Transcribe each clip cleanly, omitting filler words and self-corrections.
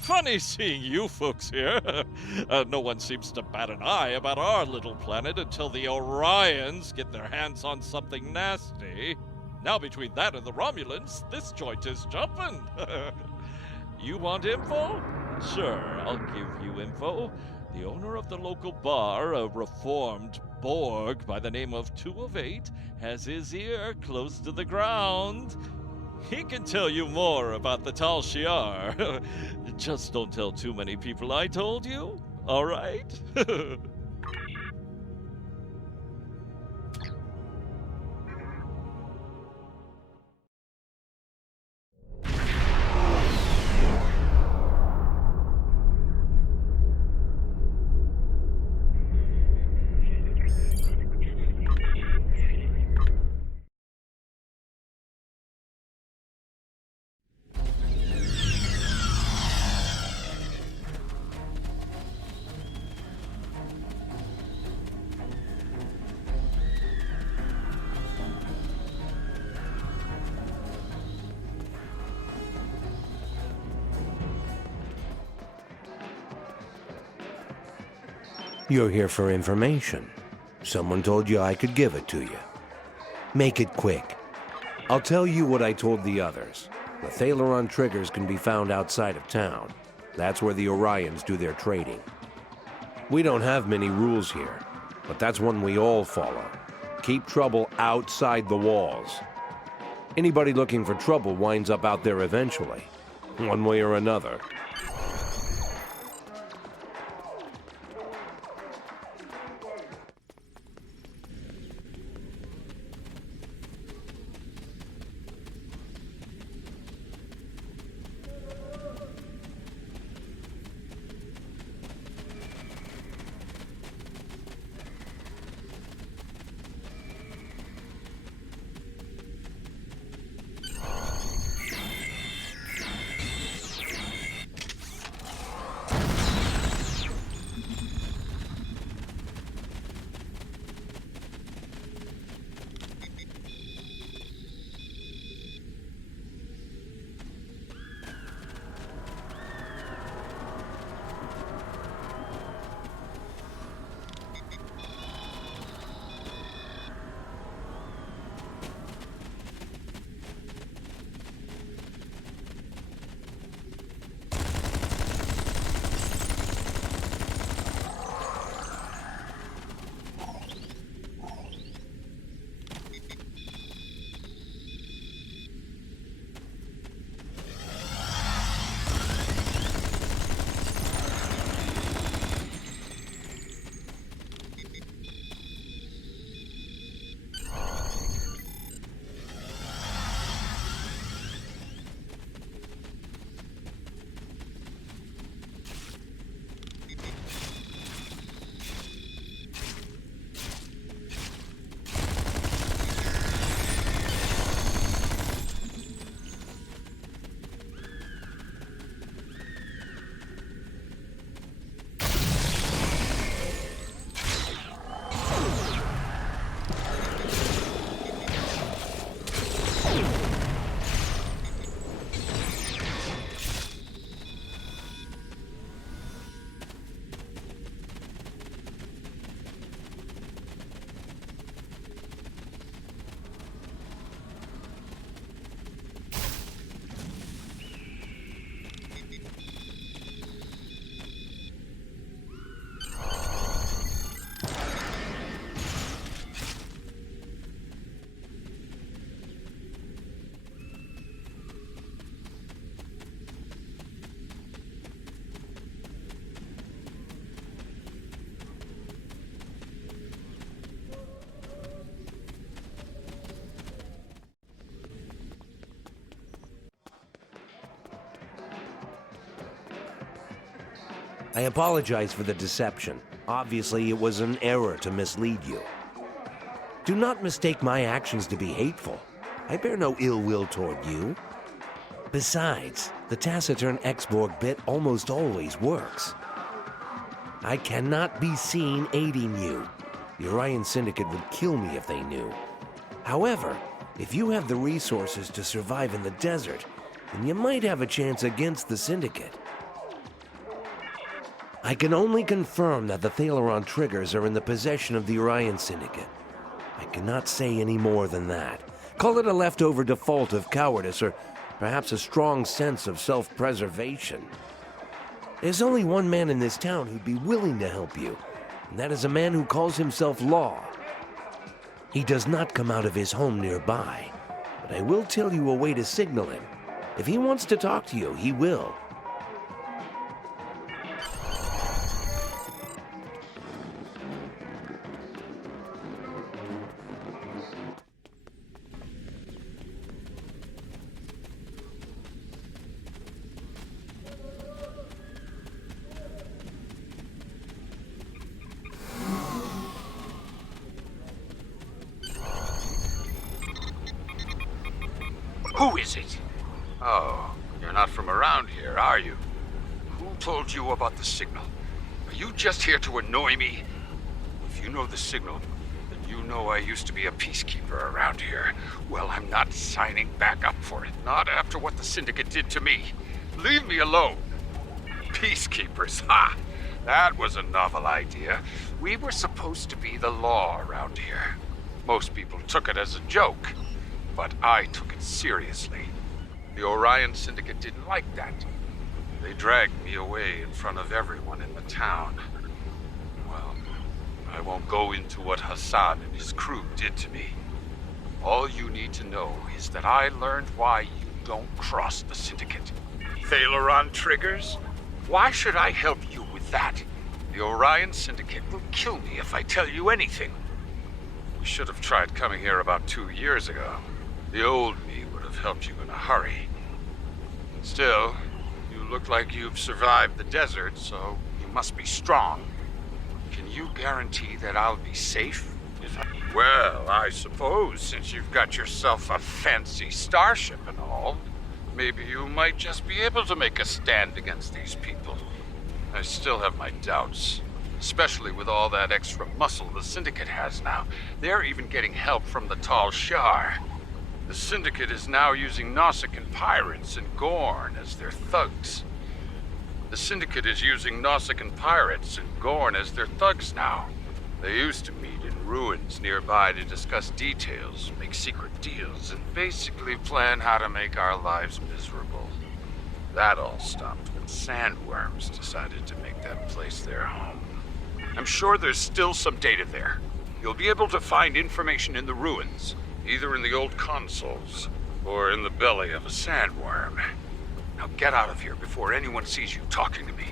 Funny seeing you folks here. No one seems to bat an eye about our little planet until the Orions get their hands on something nasty. Now between that and the Romulans, this joint is jumping. You want info? Sure, I'll give you info. The owner of the local bar, a reformed Borg by the name of 2 of 8, has his ear close to the ground. He can tell you more about the Tal Shiar. Just don't tell too many people I told you, all right? You're here for information. Someone told you I could give it to you. Make it quick. I'll tell you what I told the others. The Thalaron triggers can be found outside of town. That's where the Orions do their trading. We don't have many rules here, but that's one we all follow. Keep trouble outside the walls. Anybody looking for trouble winds up out there eventually, one way or another. I apologize for the deception. Obviously, it was an error to mislead you. Do not mistake my actions to be hateful. I bear no ill will toward you. Besides, the taciturn X-Borg bit almost always works. I cannot be seen aiding you. The Orion Syndicate would kill me if they knew. However, if you have the resources to survive in the desert, then you might have a chance against the Syndicate. I can only confirm that the Thalaron triggers are in the possession of the Orion Syndicate. I cannot say any more than that. Call it a leftover default of cowardice, or perhaps a strong sense of self-preservation. There's only one man in this town who'd be willing to help you, and that is a man who calls himself Law. He does not come out of his home nearby, but I will tell you a way to signal him. If he wants to talk to you, he will. Who is it? Oh, you're not from around here, are you? Who told you about the signal? Are you just here to annoy me? If you know the signal, then you know I used to be a peacekeeper around here. Well, I'm not signing back up for it. Not after what the Syndicate did to me. Leave me alone. Peacekeepers, ha! That was a novel idea. We were supposed to be the law around here. Most people took it as a joke. But I took it seriously. The Orion Syndicate didn't like that. They dragged me away in front of everyone in the town. Well, I won't go into what Hassan and his crew did to me. All you need to know is that I learned why you don't cross the Syndicate. Thalaron triggers? Why should I help you with that? The Orion Syndicate will kill me if I tell you anything. We should have tried coming here about 2 years ago. The old me would have helped you in a hurry. Still, you look like you've survived the desert, so you must be strong. Can you guarantee that I'll be safe? Well, I suppose since you've got yourself a fancy starship and all, maybe you might just be able to make a stand against these people. I still have my doubts, especially with all that extra muscle the Syndicate has now. They're even getting help from the Tall Shar. The Syndicate is now using Nausicaan pirates and Gorn as their thugs. The Syndicate is using Nausicaan pirates and Gorn as their thugs now. They used to meet in ruins nearby to discuss details, make secret deals, and basically plan how to make our lives miserable. That all stopped when sandworms decided to make that place their home. I'm sure there's still some data there. You'll be able to find information in the ruins. Either in the old consoles, or in the belly of a sandworm. Now get out of here before anyone sees you talking to me.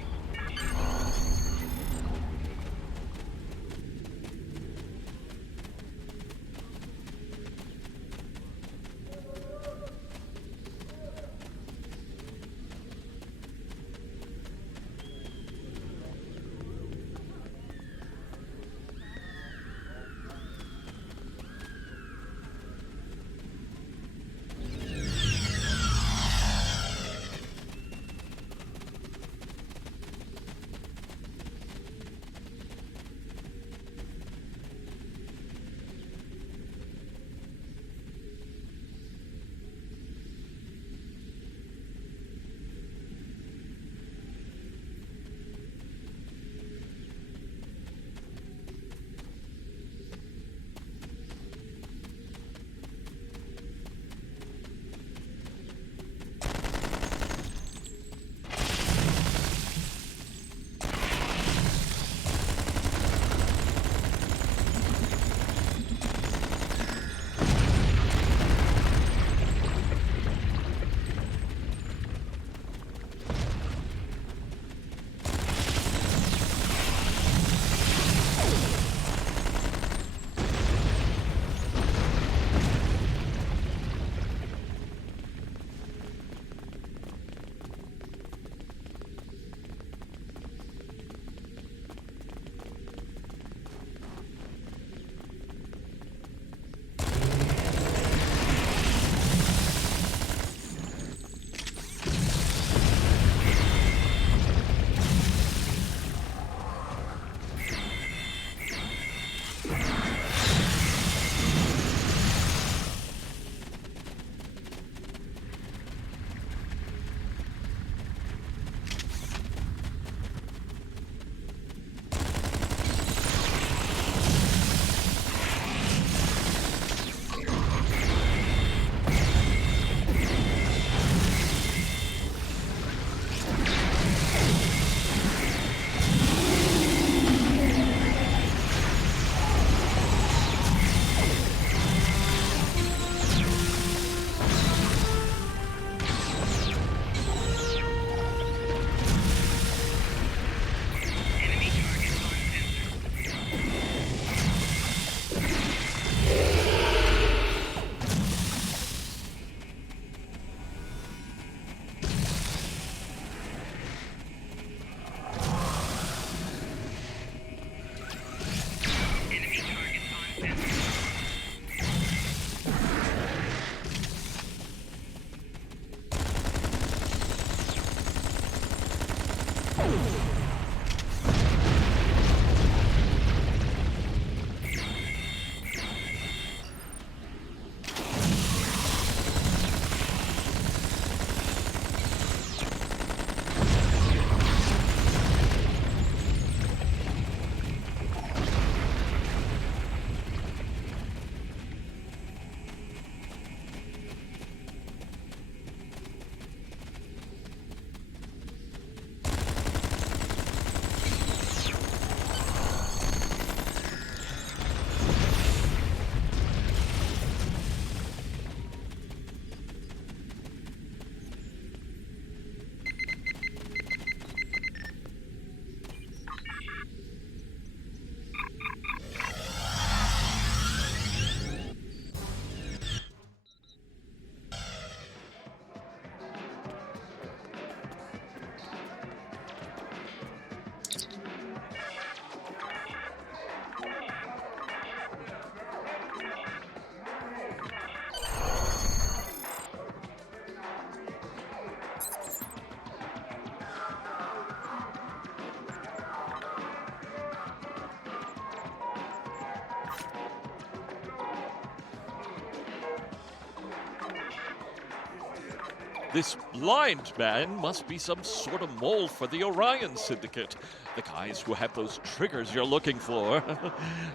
This blind man must be some sort of mole for the Orion Syndicate. The guys who have those triggers you're looking for.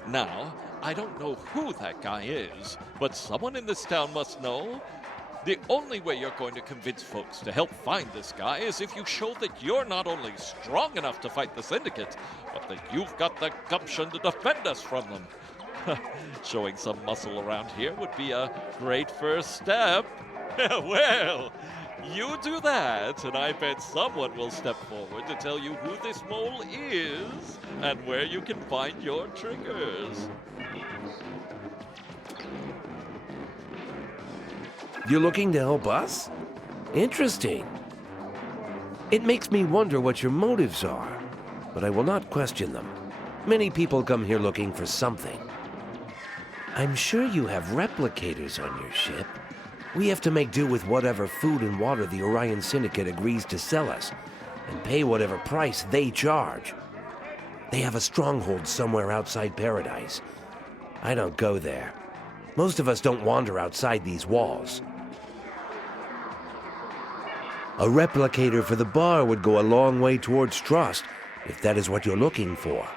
Now, I don't know who that guy is, but someone in this town must know. The only way you're going to convince folks to help find this guy is if you show that you're not only strong enough to fight the Syndicate, but that you've got the gumption to defend us from them. Showing some muscle around here would be a great first step. Well, you do that, and I bet someone will step forward to tell you who this mole is and where you can find your triggers. You're looking to help us? Interesting. It makes me wonder what your motives are, but I will not question them. Many people come here looking for something. I'm sure you have replicators on your ship. We have to make do with whatever food and water the Orion Syndicate agrees to sell us, and pay whatever price they charge. They have a stronghold somewhere outside Paradise. I don't go there. Most of us don't wander outside these walls. A replicator for the bar would go a long way towards trust, if that is what you're looking for.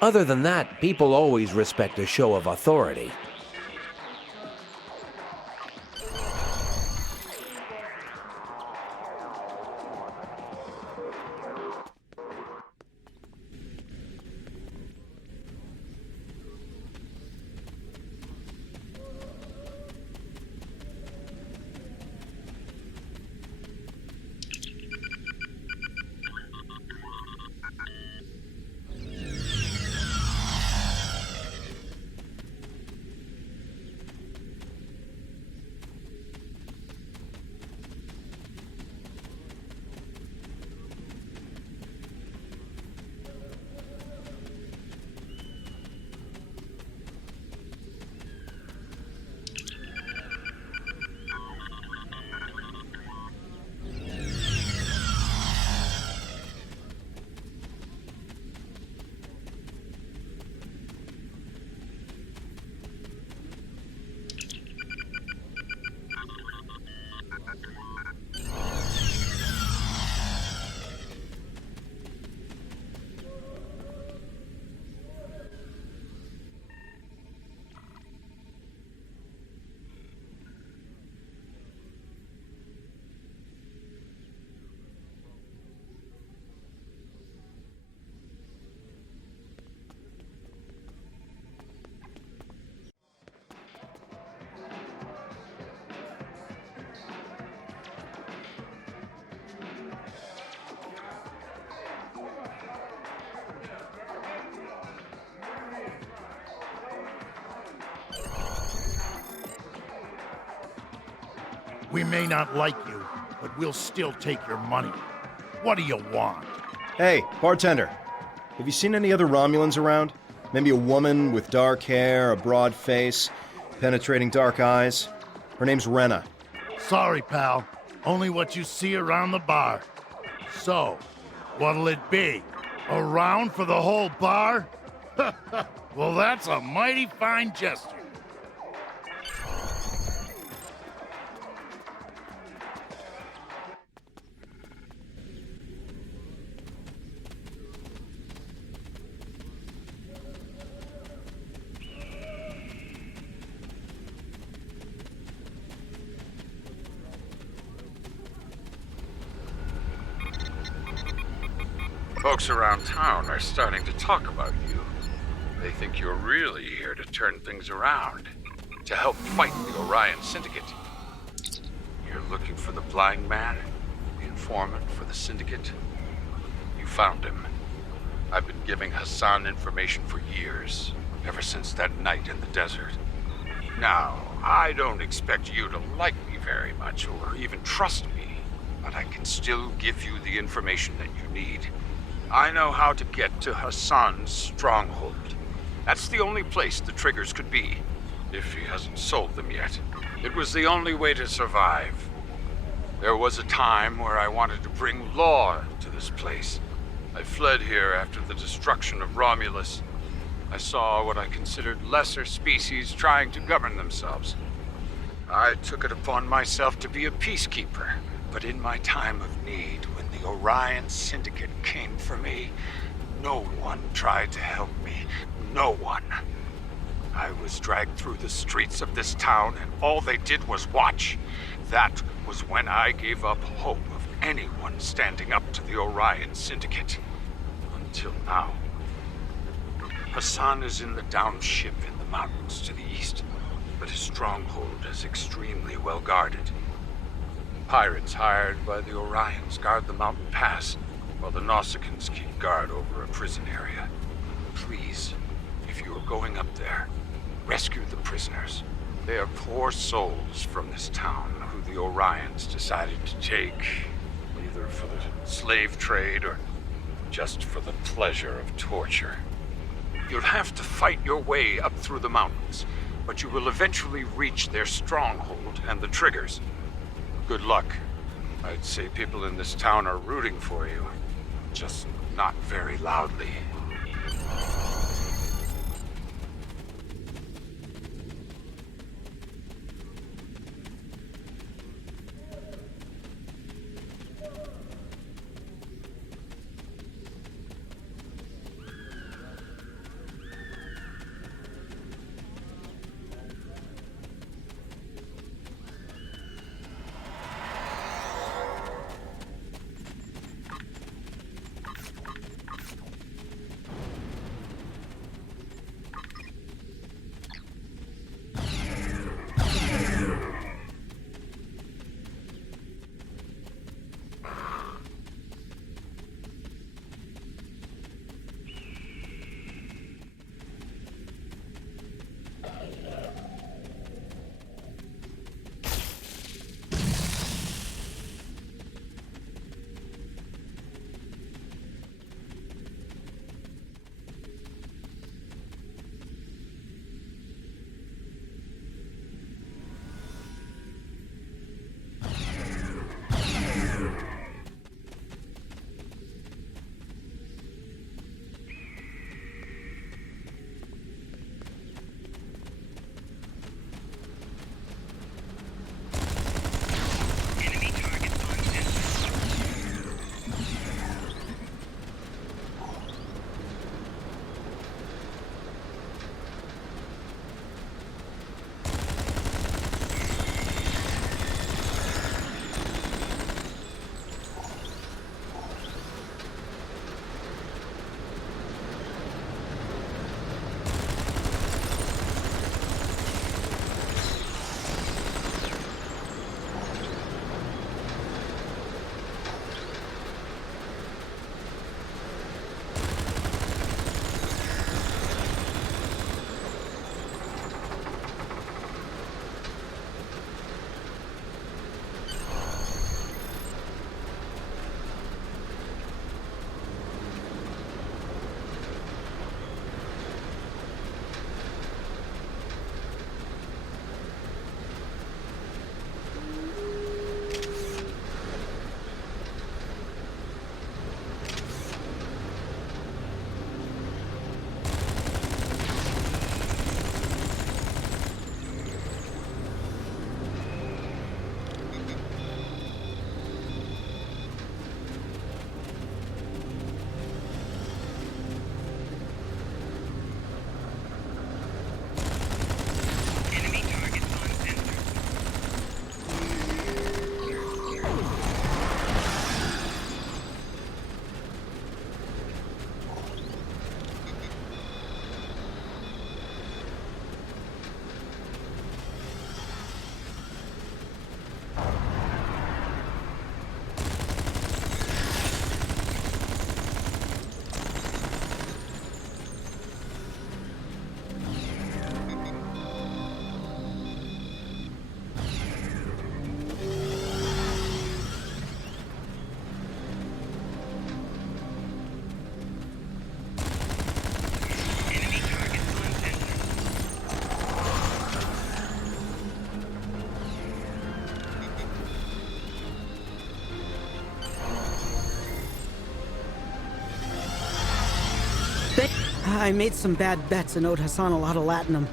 Other than that, people always respect a show of authority. We may not like you, but we'll still take your money. What do you want? Hey, bartender. Have you seen any other Romulans around? Maybe a woman with dark hair, a broad face, penetrating dark eyes? Her name's Sorry, pal. Only what you see around the bar. So, What'll it be? A round for the whole bar? Well, that's a mighty fine gesture. Folks around town are starting to talk about you. They think you're really here to turn things around, to help fight the Orion Syndicate. You're looking for the blind man, the informant for the Syndicate. You found him. I've been giving Hassan information for years, ever since that night in the desert. Now, I don't expect you to like me very much, or even trust me, but I can still give you the information that you need. I know how to get to Hassan's stronghold. That's the only place the triggers could be, if he hasn't sold them yet. It was the only way to survive. There was a time where I wanted to bring law to this place. I fled here after the destruction of Romulus. I saw what I considered lesser species trying to govern themselves. I took it upon myself to be a peacekeeper, but in my time of need, when the Orion Syndicate came for me, no one tried to help me. No one. I was dragged through the streets of this town, and all they did was watch. That was when I gave up hope of anyone standing up to the Orion Syndicate. Until now. Hassan is in the downed ship in the mountains to the east, but his stronghold is extremely well guarded. Pirates hired by the Orions guard the mountain pass, while the Nausicaans keep guard over a prison area. Please, if you are going up there, rescue the prisoners. They are poor souls from this town who the Orions decided to take, either for the slave trade or just for the pleasure of torture. You'll have to fight your way up through the mountains, but you will eventually reach their stronghold and the triggers. Good luck. I'd say people in this town are rooting for you, just not very loudly. I made some bad bets and owed Hassan a lot of latinum.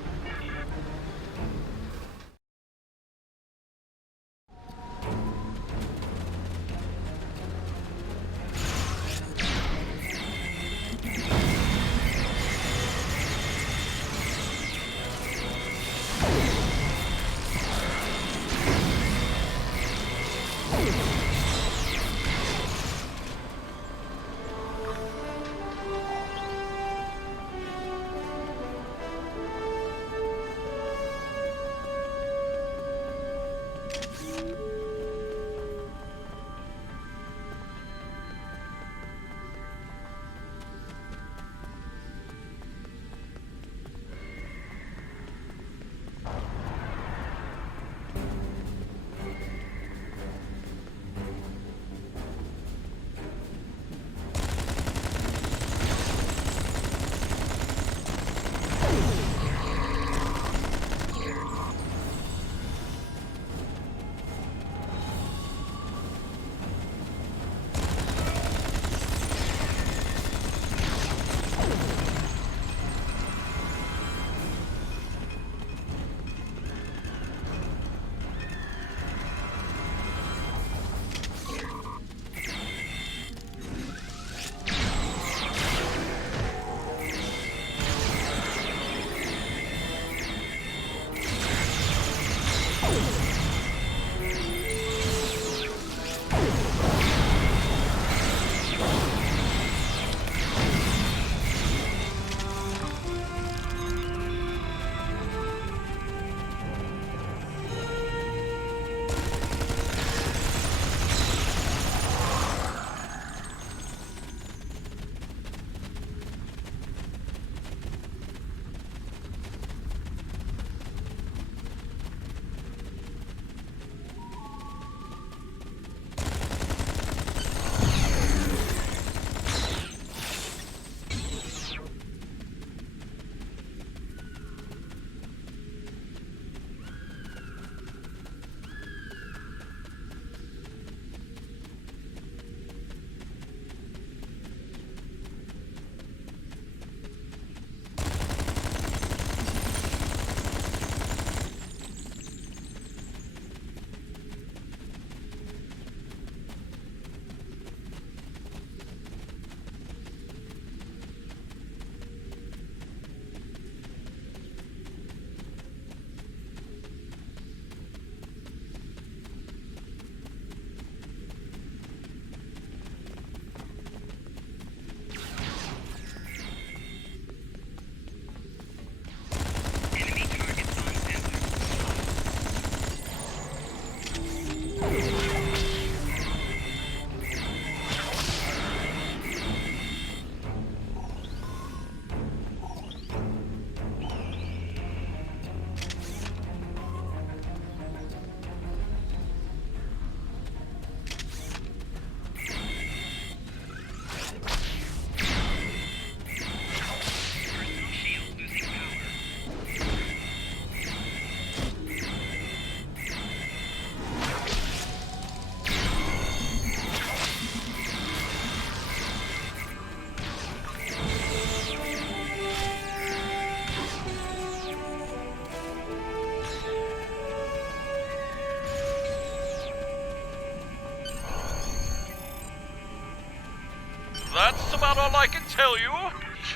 That's about all I can tell you.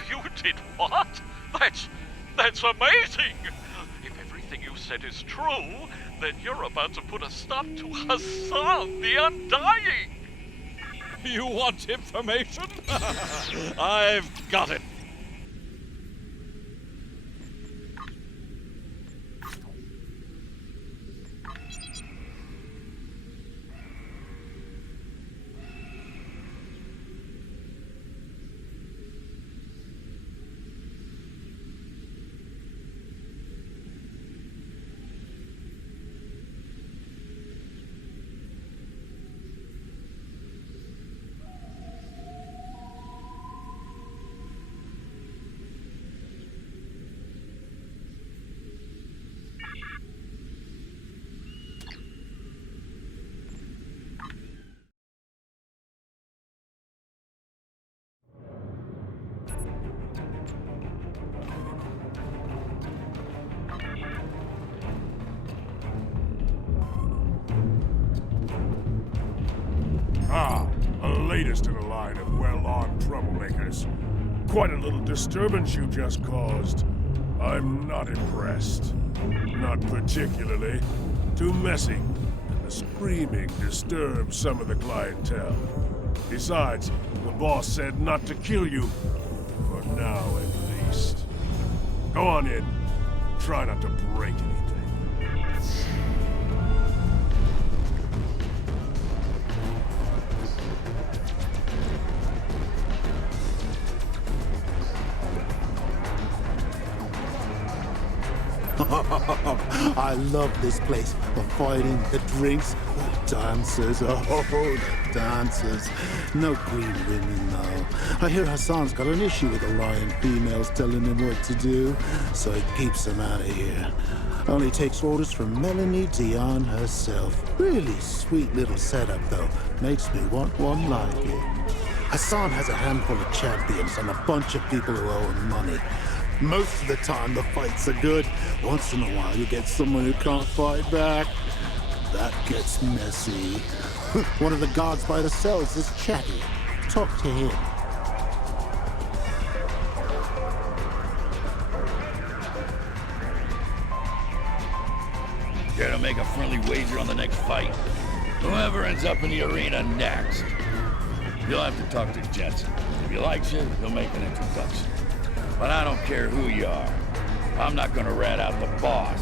You did what? That's amazing! If everything you said is true, then you're about to put a stop to Hassan the Undying! You want information? I've got it. latest in a line of well-armed troublemakers. Quite a little disturbance you just caused. I'm not impressed. Not particularly. Too messy. And the screaming disturbs some of the clientele. Besides, the boss said not to kill you. For now, at least. Go on in. Try not to break anything. I love this place. The fighting, the drinks, the dancers. Oh, the dancers. No green women, though. I hear Hassan's got an issue with Orion females telling him what to do, so he keeps them out of here. Only takes orders from Melanie Dion herself. Really sweet little setup, though. Makes me want one like it. Hassan has a handful of champions and a bunch of people who owe him money. Most of the time, the fights are good. Once in a while, you get someone who can't fight back. That gets messy. One of the guards by the cells is chatty. Talk to him. Care to make a friendly wager on the next fight? Whoever ends up in the arena next. You'll have to talk to Jensen. If he likes you, he'll make an introduction. But I don't care who you are. I'm not gonna rat out the boss.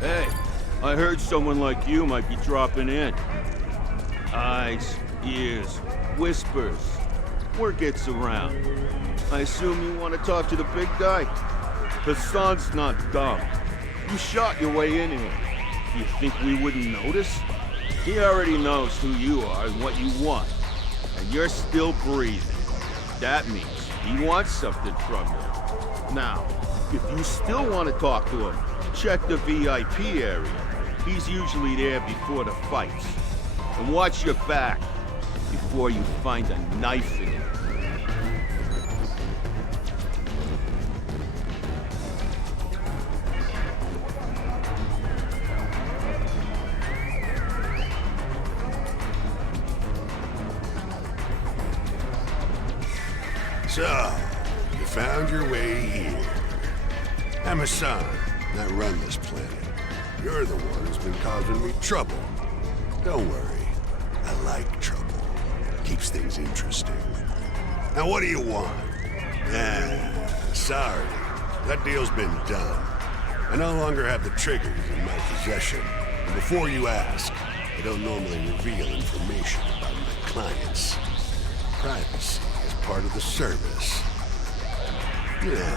Hey, I heard someone like you might be dropping in. Eyes, ears, whispers. Word gets around. I assume you want to talk to the big guy? Hassan's not dumb. You shot your way in here. You think we wouldn't notice? He already knows who you are and what you want. And you're still breathing. That means he wants something from you. Now, if you still want to talk to him, check the VIP area. He's usually there before the fights. And watch your back before you find a knife in it. So, you found your way here. I'm Hassan, and I run this planet. You're the one who's been causing me trouble. Don't worry, I like trouble. Keeps things interesting. Now what do you want? Sorry. That deal's been done. I no longer have the triggers in my possession. And before you ask, I don't normally reveal information about my clients. Privacy is part of the service. Yeah,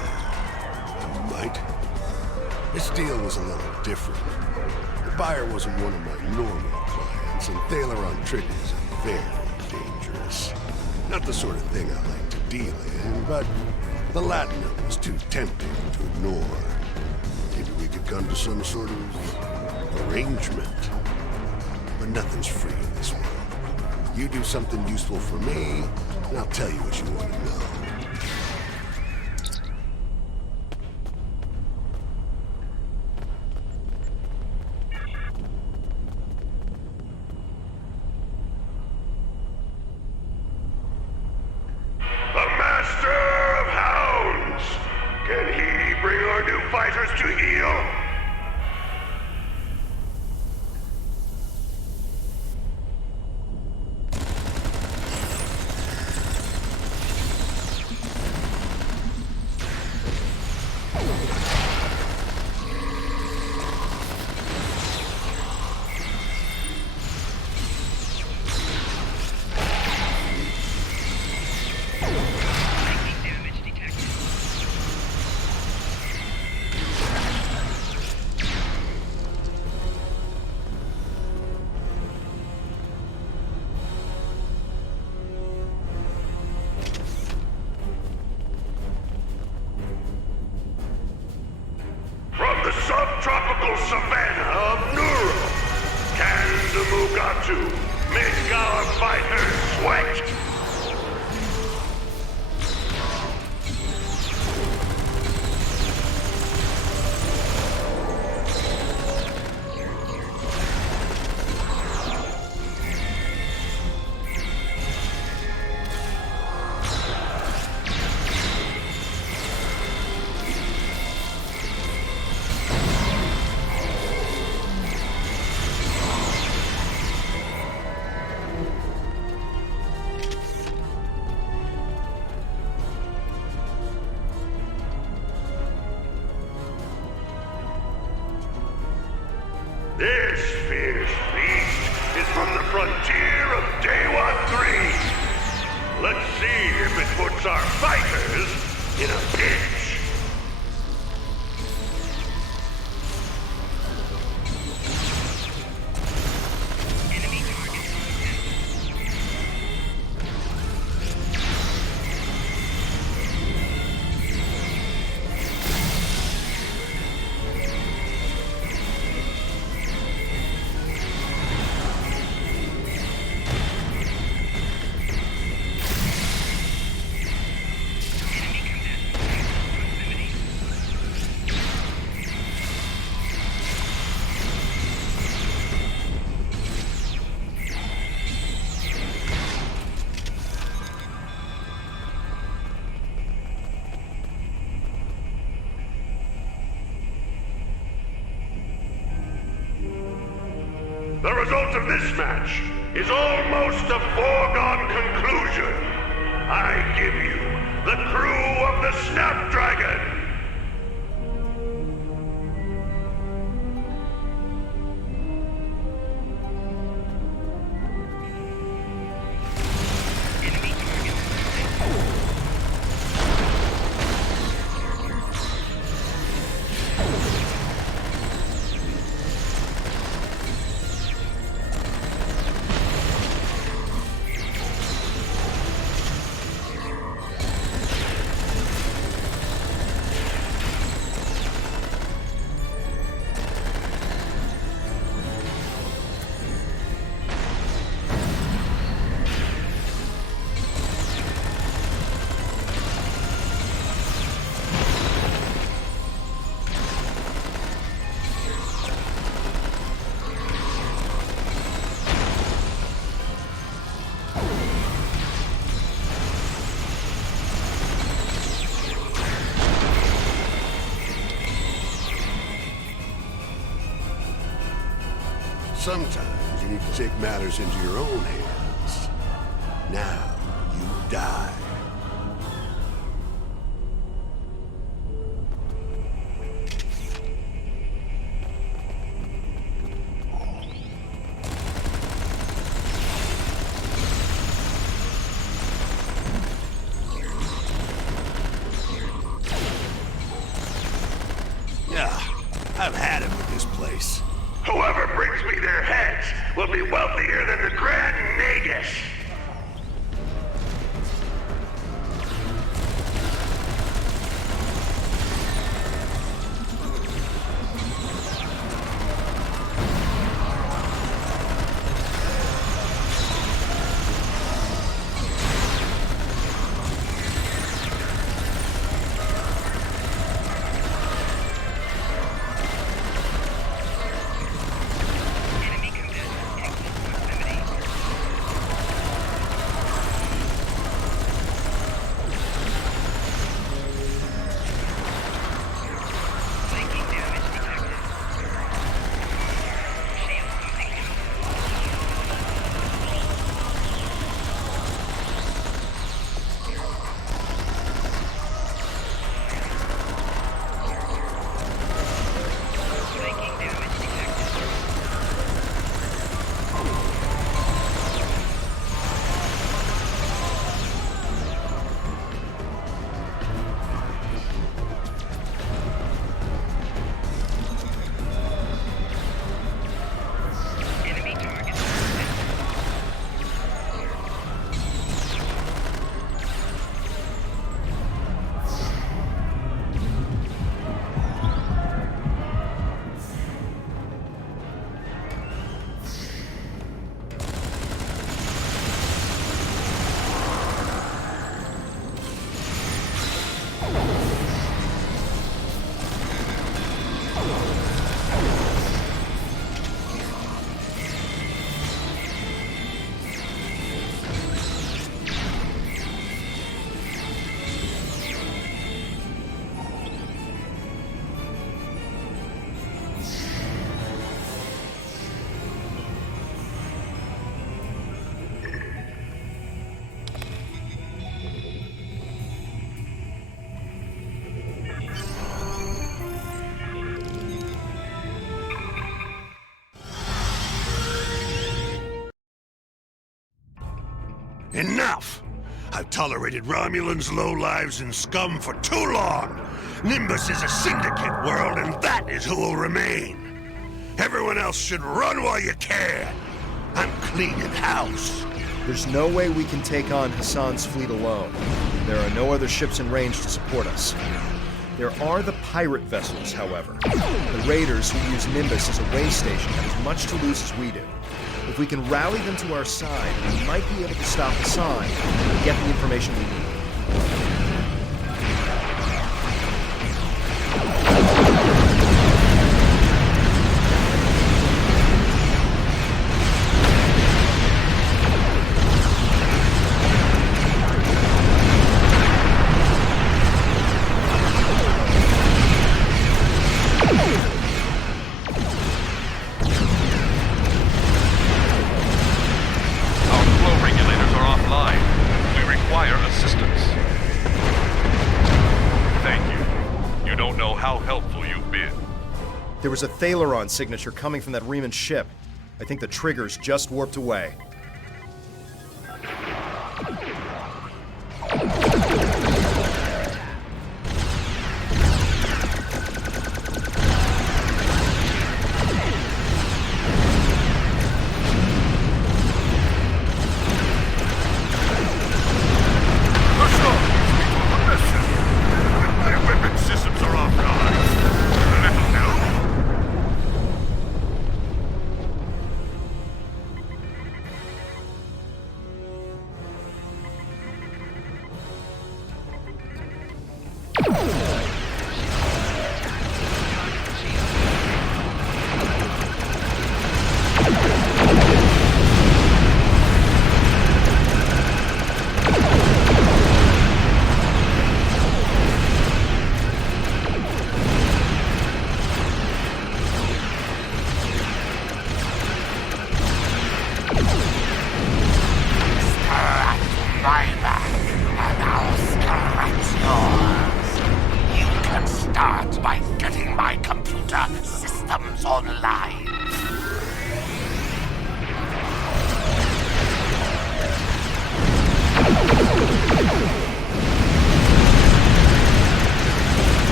I might. This deal was a little different. The buyer wasn't one of my normal clients, and Thaleron triggers are very dangerous. Not the sort of thing I like to deal in, but the Latinum was too tempting to ignore. Maybe we could come to some sort of arrangement. But nothing's free in this world. You do something useful for me, and I'll tell you what you want to know. Subtropical savanna of Neural. Can the Mugatu make our fighters sweat? see if it puts our fighters in a pinch. The result of this match is almost a foregone conclusion. I give you the crew of the Snapdragon! Sometimes you need to take matters into your own hands. Now, you die. Yeah, I've had it with this place. Whoever brings me their heads will be wealthier than the Grand Nagus. Enough! I've tolerated Romulans, lowlives, and scum for too long. Nimbus is a syndicate world, and that is who will remain. Everyone else should run while you can. I'm cleaning house. There's no way we can take on Hassan's fleet alone. There are no other ships in range to support us. There are the pirate vessels, however. The raiders who use Nimbus as a way station have as much to lose as we do. If we can rally them to our side, we might be able to stop Hassan and get the information we need. There was a Thaleron signature coming from that Riemann ship. I think the triggers just warped away.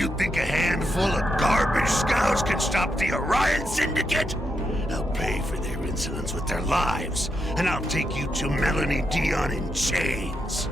You think a handful of garbage scouts can stop the Orion Syndicate? They'll pay for their insolence with their lives, and I'll take you to Melanie Dion in chains.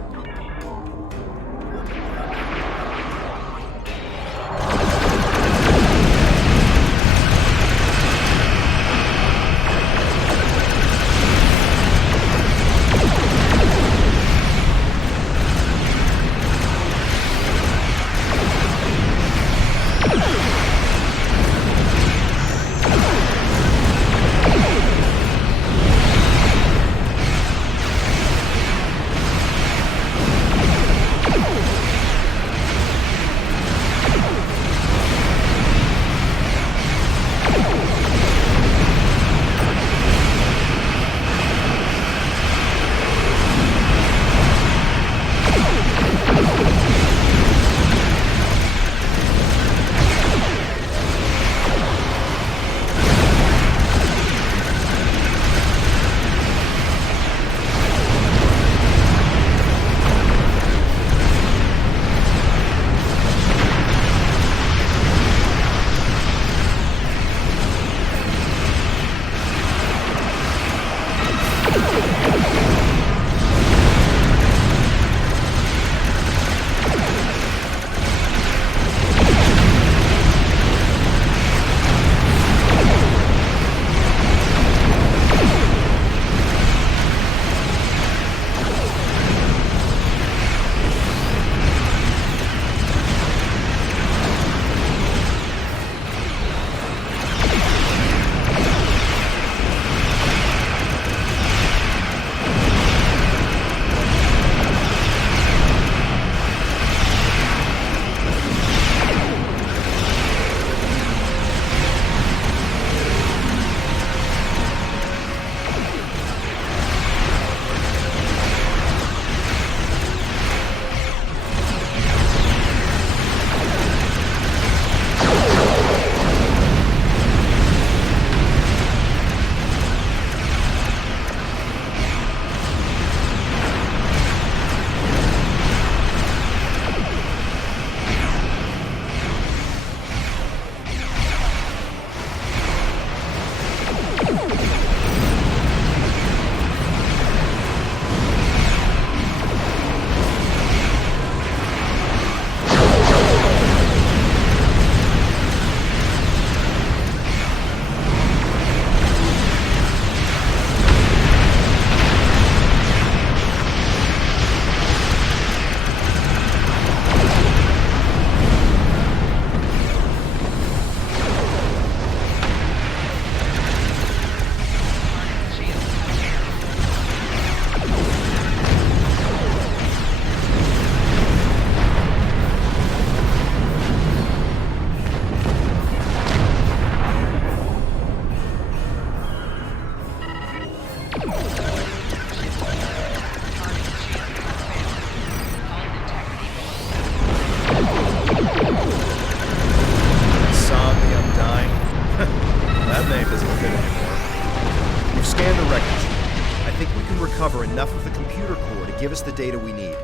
recover enough of the computer core to give us the data we need.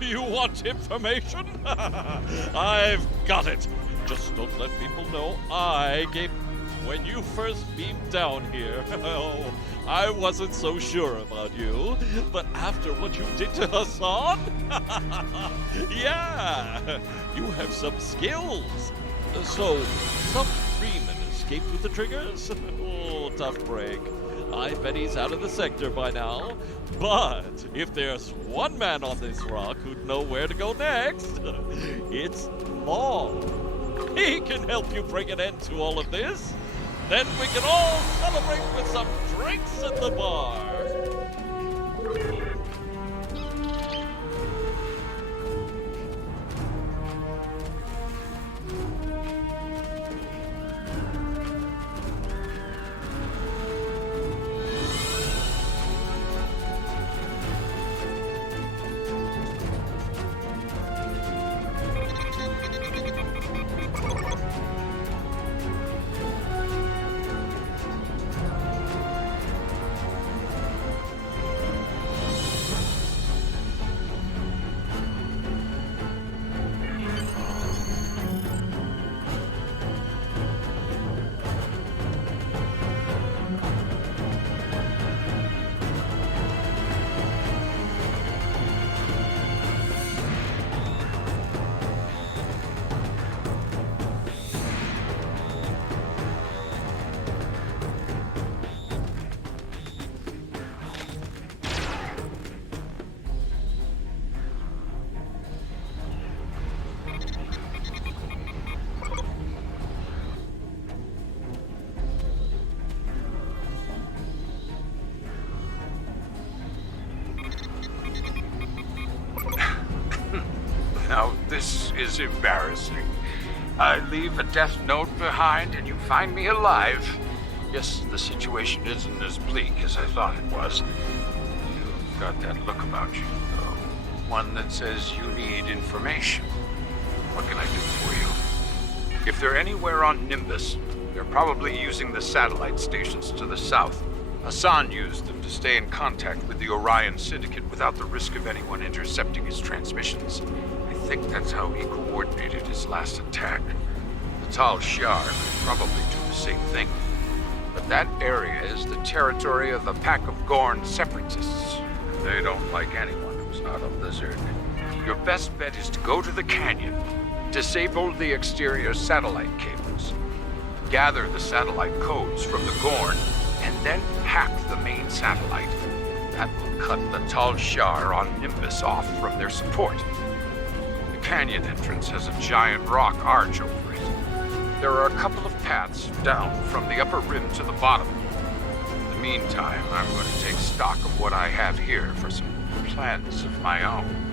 You want information? I've got it. Just don't let people know I gave... When you first beamed down here, oh, I wasn't so sure about you. But after what you did to Hassan? Yeah, you have some skills. So, some Freeman escaped with the triggers? Oh, tough break. I bet he's out of the sector by now. But if there's one man on this rock who'd know where to go next, it's Maul. He can help you bring an end to all of this. Then we can all celebrate with some drinks at the bar. Now, this is embarrassing. I leave a death note behind and you find me alive. Yes, the situation isn't as bleak as I thought it was. You've got that look about you, though. One that says you need information. What can I do for you? If they're anywhere on Nimbus, they're probably using the satellite stations to the south. Hassan used them to stay in contact with the Orion Syndicate without the risk of anyone intercepting his transmissions. I think that's how he coordinated his last attack. The Tal Shiar could probably do the same thing. But that area is the territory of the pack of Gorn separatists. They don't like anyone who's not a lizard. Your best bet is to go to the canyon, disable the exterior satellite cables, gather the satellite codes from the Gorn, and then hack the main satellite. That will cut the Tal Shiar on Nimbus off from their support. The canyon entrance has a giant rock arch over it. There are a couple of paths down from the upper rim to the bottom. In the meantime, I'm going to take stock of what I have here for some plans of my own.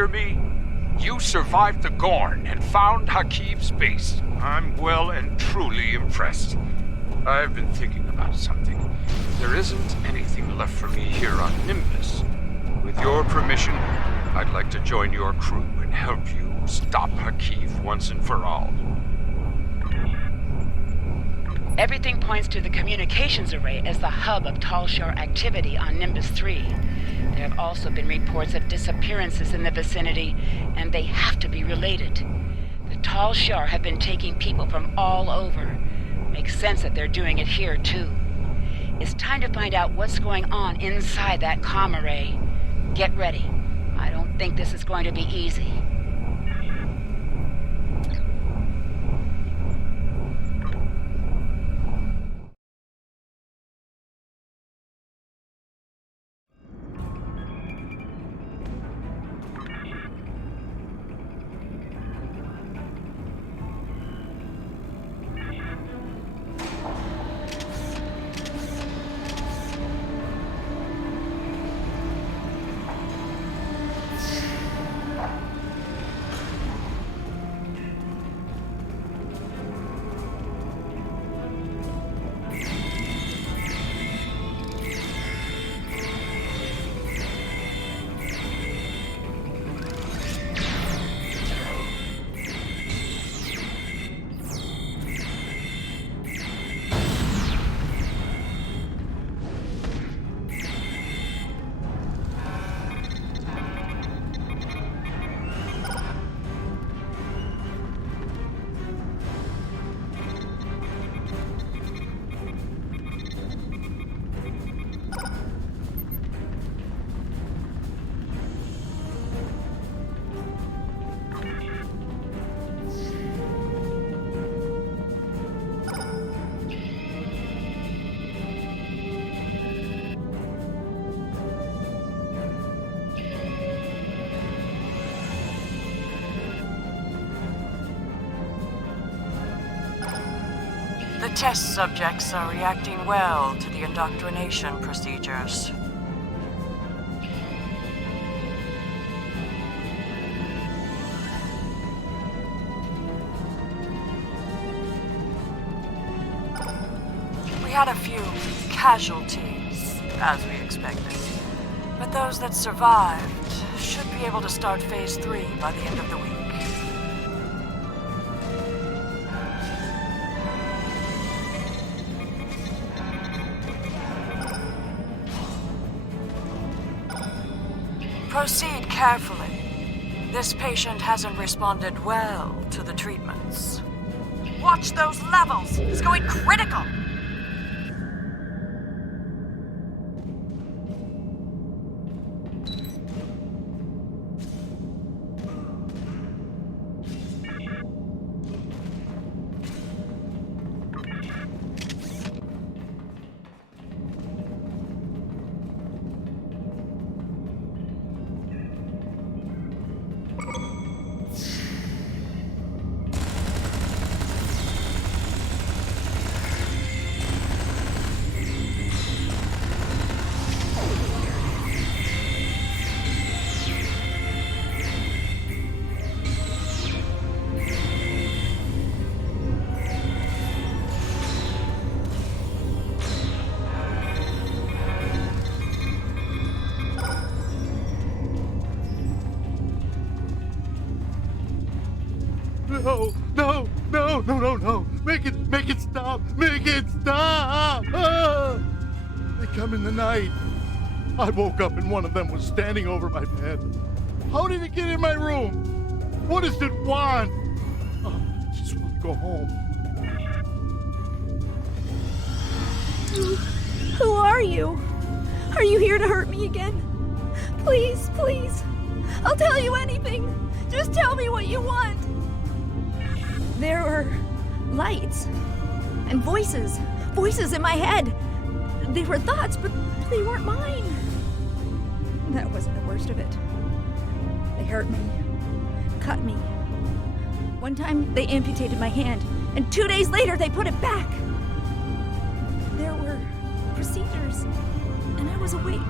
hear me? You survived the Gorn and found Hakiv's base. I'm well and truly impressed. I've been thinking about something. There isn't anything left for me here on Nimbus. With your permission, I'd like to join your crew and help you stop Hakiv once and for all. Everything points to the communications array as the hub of Talshar activity on Nimbus 3. There have also been reports of disappearances in the vicinity, and they have to be related. The Talshar have been taking people from all over. Makes sense that they're doing it here, too. It's time to find out what's going on inside that comm array. Get ready. I don't think this is going to be easy. The test subjects are reacting well to the indoctrination procedures. We had a few casualties, as we expected. But those that survived should be able to start Phase 3 by the end of the week. Proceed carefully. This patient hasn't responded well to the treatments. Watch those levels! It's going critical! No. Make it stop. Make it stop. Ah! They come in the night. I woke up and one of them was standing over my bed. How did it get in my room? What does it want? Oh, I just want to go home. Who are you? Are you here to hurt me again? Please. I'll tell you anything. Just tell me what you want. There were lights and voices in my head. They were thoughts, but they weren't mine. That wasn't the worst of it. They hurt me, cut me. One time they amputated my hand, and 2 days later they put it back. There were procedures, and I was awake.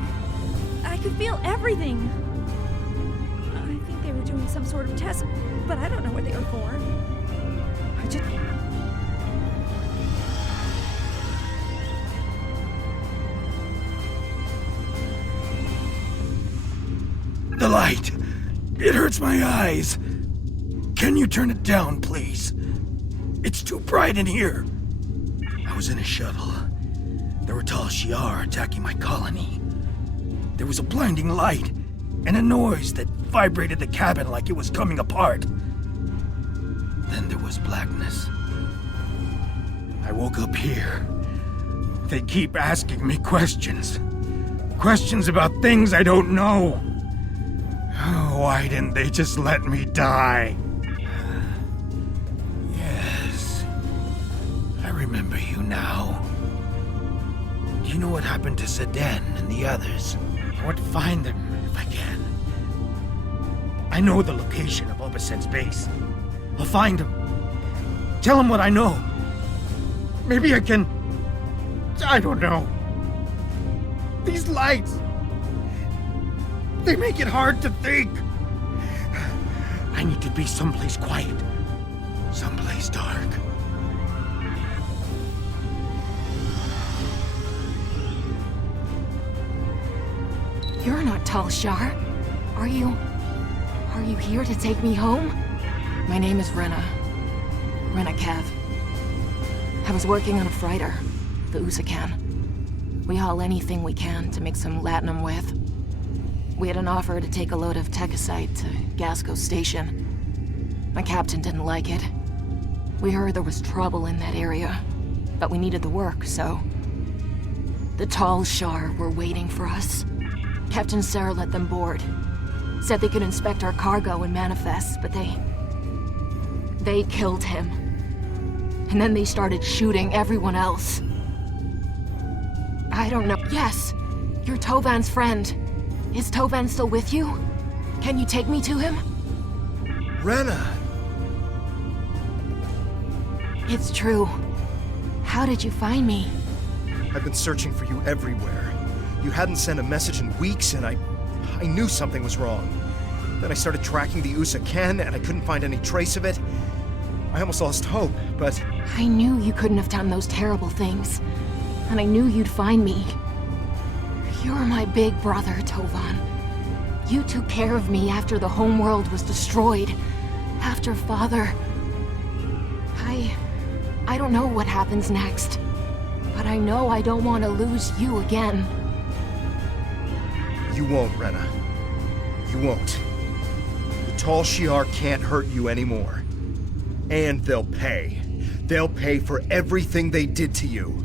I could feel everything. I think they some sort of test, but I don't know what they are for. I just... The light! It hurts my eyes! Can you turn it down, please? It's too bright in here. I was in a shuttle. There were Tal Shiar attacking my colony. There was a blinding light and a noise that vibrated the cabin like it was coming apart. Then there was blackness. I woke up here. They keep asking me questions. Questions about things I don't know. Why didn't they just let me die? Yes. I remember you now. Do you know what happened to Sedan and the others? I want to find them if I can. I know the location of Obasen's base. I'll find him. Tell him what I know. Maybe I can... I don't know. These lights... they make it hard to think. I need to be someplace quiet. Someplace dark. You're not Tal Shiar, are you? Are you here to take me home? My name is Rena. Rena Cav. I was working on a freighter, the Usakan. We haul anything we can to make some latinum with. We had an offer to take a load of techosite to Gasco Station. My captain didn't like it. We heard there was trouble in that area, but we needed the work, so... The Tal Shiar were waiting for us. Captain Sarah let them board. Said they could inspect our cargo and manifest, but they killed him. And then they started shooting everyone else. I don't know. Yes, you're Tovan's friend. Is Tovan still with you? Can you take me to him? Rena! It's true. How did you find me? I've been searching for you everywhere. You hadn't sent a message in weeks, and I knew something was wrong. Then I started tracking the Usakan, and I couldn't find any trace of it. I almost lost hope, but... I knew you couldn't have done those terrible things. And I knew you'd find me. You're my big brother, Tovan. You took care of me after the homeworld was destroyed. After Father... I don't know what happens next. But I know I don't want to lose you again. You won't, Rena. You won't. The Tal Shiar can't hurt you anymore. And they'll pay. They'll pay for everything they did to you.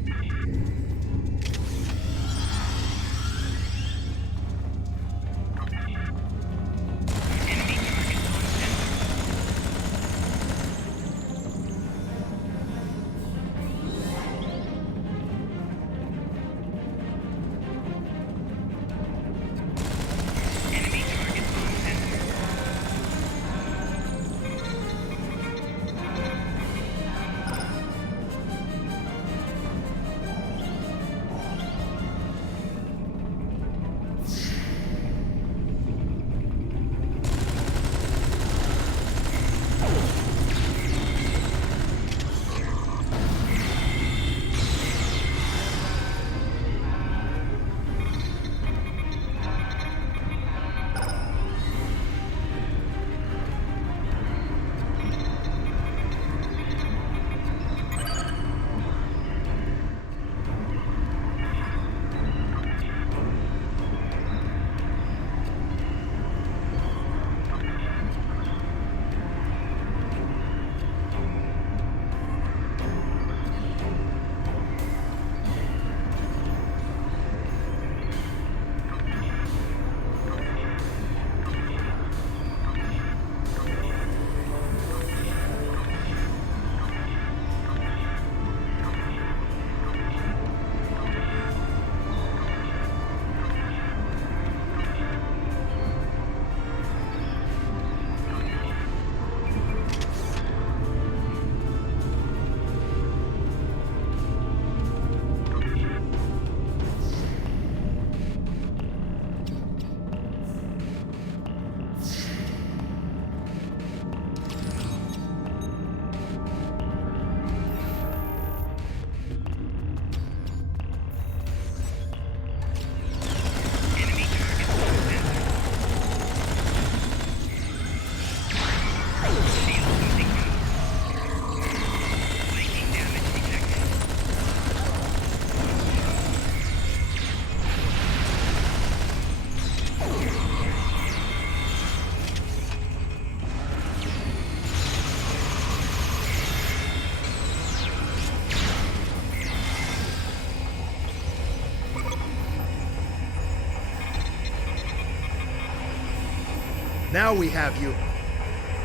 Now we have you.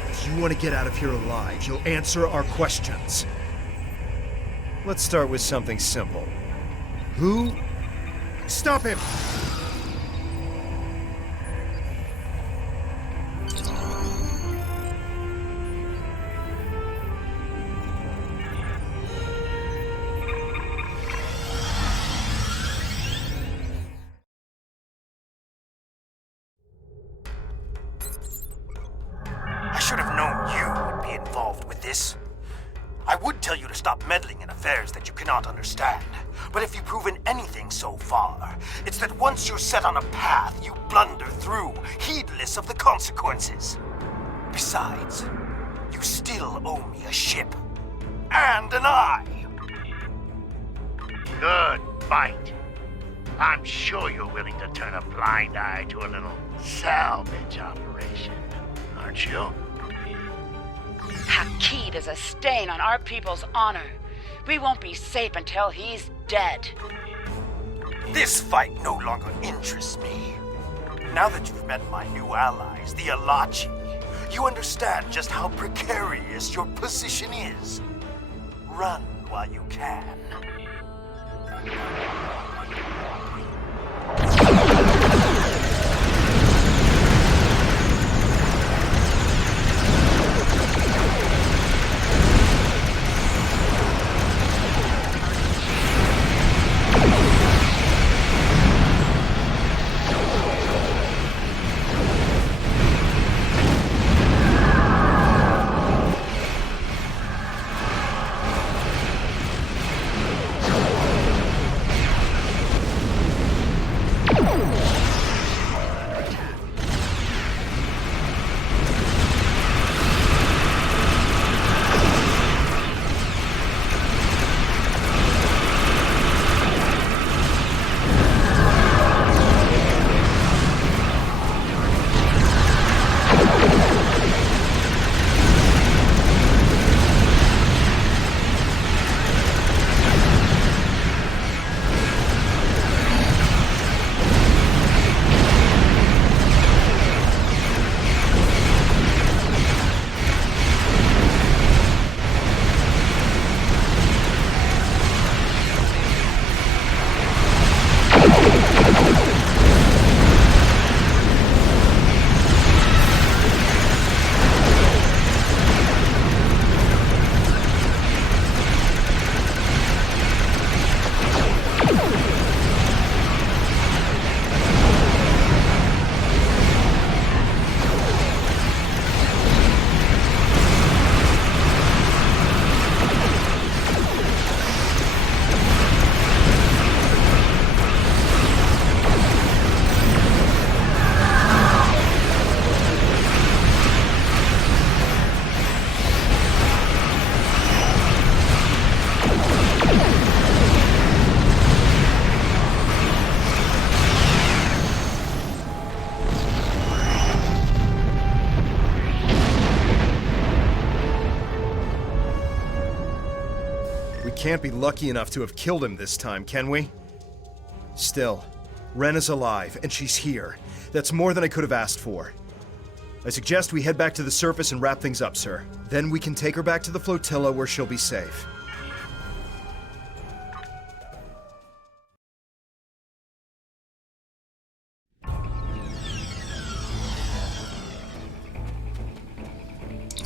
If you want to get out of here alive, you'll answer our questions. Let's start with something simple. Who? Stop him! I should have known you would be involved with this. I would tell you to stop meddling in affairs that you cannot understand. But if you've proven anything so far, it's that once you're set on a path, you blunder through, heedless of the consequences. Besides, you still owe me a ship. And an eye. Good fight. I'm sure you're willing to turn a blind eye to a little salvage operation, aren't you? Hakeed is a stain on our people's honor. We won't be safe until he's dead. This fight no longer interests me. Now that you've met my new allies, the Alachi, you understand just how precarious your position is. Run while you can. Can't be lucky enough to have killed him this time, can we? Still, Ren is alive, and she's here. That's more than I could have asked for. I suggest we head back to the surface and wrap things up, sir. Then we can take her back to the flotilla where she'll be safe.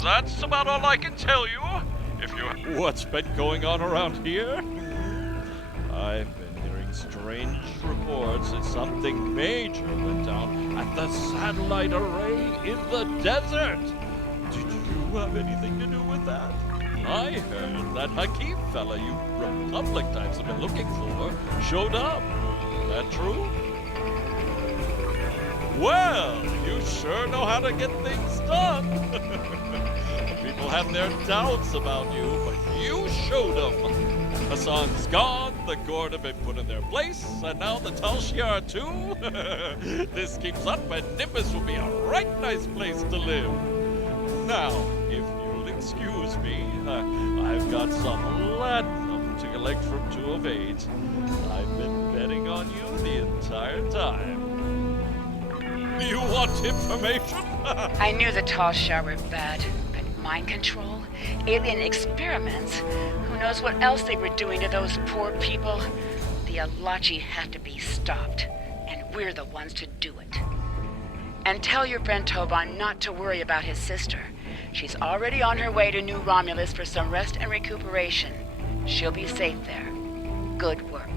That's about all I can tell you. What's been going on around here? I've been hearing strange reports that something major went down at the satellite array in the desert. Did you have anything to do with that? I heard that Hakeem fella you Republic types have been looking for showed up. That true? Well, you sure know how to get things done. People have their doubts about you, but you showed them. Hassan's gone, the Gord have been put in their place, and now the Tal Shiar too? This keeps up, and Nimbus will be a right nice place to live. Now, if you'll excuse me, I've got some latinum to collect from 2 of 8. I've been betting on you the entire time. You want information? I knew the Tall Shar were bad, but mind control, alien experiments, who knows what else they were doing to those poor people? The Alachi have to be stopped, and we're the ones to do it. And tell your friend Toban not to worry about his sister. She's already on her way to New Romulus for some rest and recuperation. She'll be safe there. Good work.